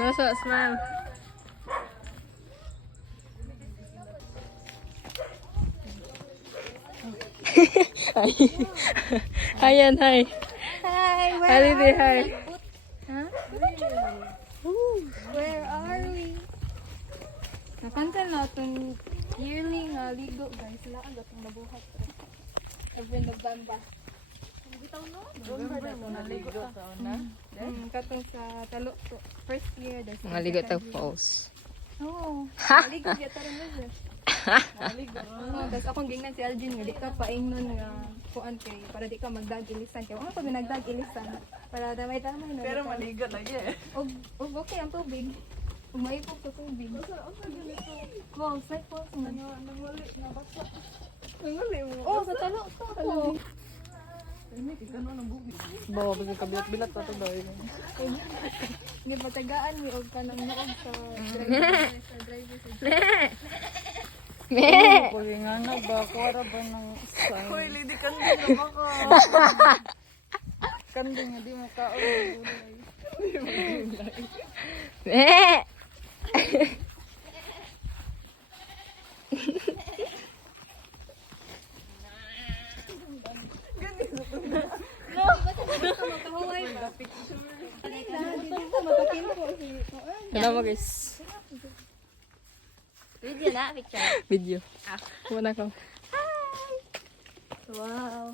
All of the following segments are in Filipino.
Nasa, smile. Hi. Hi yan, hi. Hi, where Hi, Lily, are hi. we? Huh? Where are we? Napansin na itong yearly nga ligo, guys. Wala ka gatong nabuhat. Every November. November na naligo taon na. Katong sa talo to. First year. Mga ligo tag falls. Oo. Naligo siya taron na siya. Naligo. Tapos akong gingnan si Algin nga, di ka paingnon nga kuan kay para di ka magdag-ilisan kay ano pag nagdag-ilisan para damay-damay na. Pero maligo lagi eh. Og okay ang tubig. Ug maipog sa tubig. Wow, say po sa Nangwali na basa. Nangwali mo. oh, sa talo to ko. Ini kikano ng bugi. Bawa, kasi kabilat-bilat pa ito daw. Di patagaan mi og kanang noog sa driver sa Pwede nga na ba? Kuwara ba ng sign? Hoy, lidi kanding na baka. Kanding nga di mo kaon. makahuway ba? Dito makakimpo si Ano mo guys? video na picture. Video. Muna ko. Wow.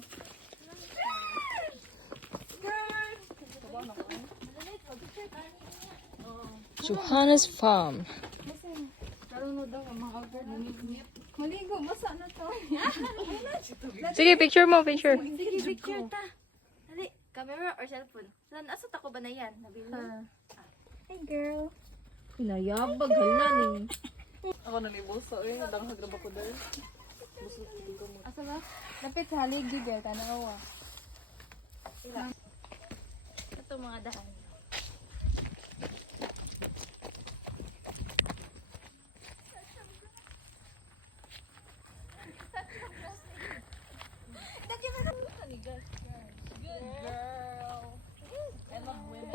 Johannes Farm. Karunod daw ang mga order. Maligo, masa na to. Sige, picture mo, picture. Sige, picture ta. Dali, camera or cellphone? Saan asot ako ba na yan? Nabili. Hey girl. Pinayabag, hala ni. Ako nanibusa eh. Danghag na ba ko dahil? Busog ko mo. Asa ba? Lapit sa haligi girl, tanawa. Ito mga daan.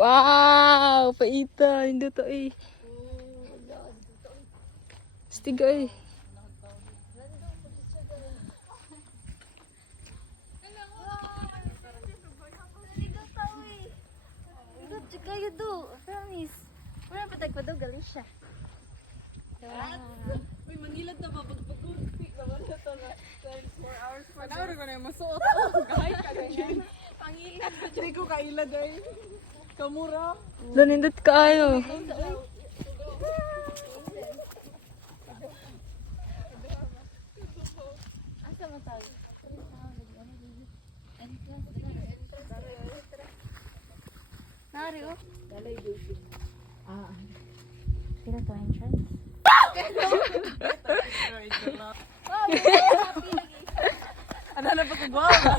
Wow! Paita! Hindi to eh. Stiga eh. Good to kayo do. Promise. Wala pa tagpado, galing siya. Uy, manilad na ba? Pag-pag-pag naman na ito na 4 hours pa. Panawari ko na yung masuot. Kahit ka na yan. Pangilad. Hindi ko kailad eh. Kamura. Lanindot kaayo. Asa mo tayo? Nari oh. Sila to entrance? Ano na pa kagwawa?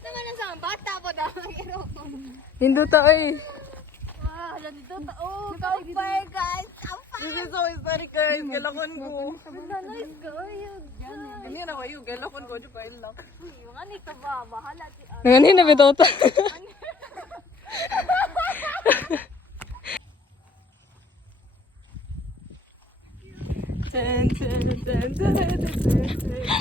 Naman na sa bata po daw. Hindi to eh. Wow, hala dito. Oh, Kampay guys. This is so exciting guys. Galakon ko. nice kayo. Hindi na kayo. Galakon ko. Di pa ilang. Yung ani ka ba? Bahala si Nanganin na bitaw to. Ten, ten, ten, ten, ten, ten.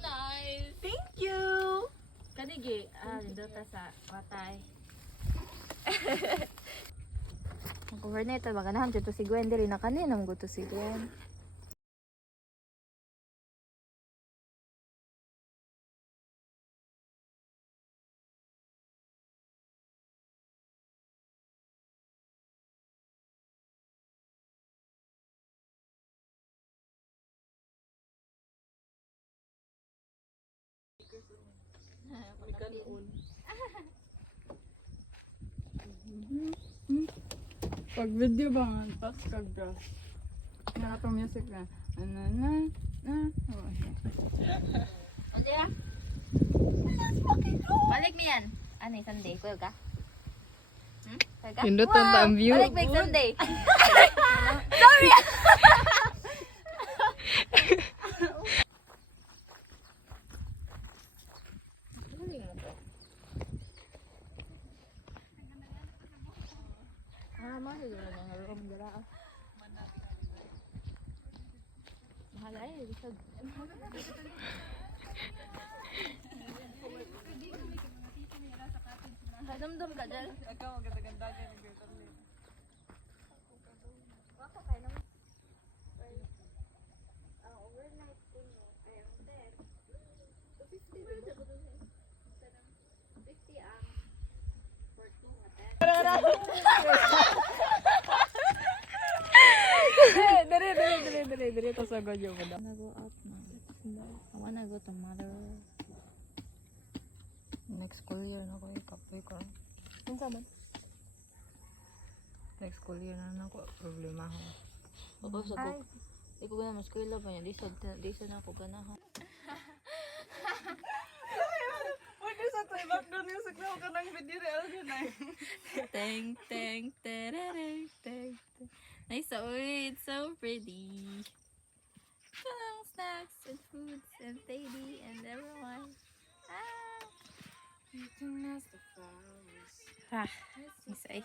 Nice. Thank you. Kanigi, dito ta sa watay. Ang cover na ito, maganahan dito si Gwen. Dili na kanina mo to si Gwen. Pag video ba nga, tapos kag-grass. Nakatong music na. Na. Ano yan? Balik mo yan. Ano yung Sunday? Kuya ka? Kuya ka? Pindot ang taang view. Balik mo yung Sunday. siguro ng room dira. Mahal ay bisag. Kadamdam ka dyan. Ikaw ang ganda-gandagan ng girl kami. Dere to sa godyo mo daw. I wanna go out now. I wanna go to mother. Next school year na ko ikapoy ko. Unsa man? Next school year na ko problema ko. Ako sa ko. Di ko gana mas kuila pa niya. Di sa na ako ganahan. Pwede sa to, i-background music na ako ka ng video real yun ay. Teng, teng, terereng, teng, teng. Nice, it's so pretty. Some snacks and foods and baby and everyone. Ah. Eating as the flowers. Ah, isay.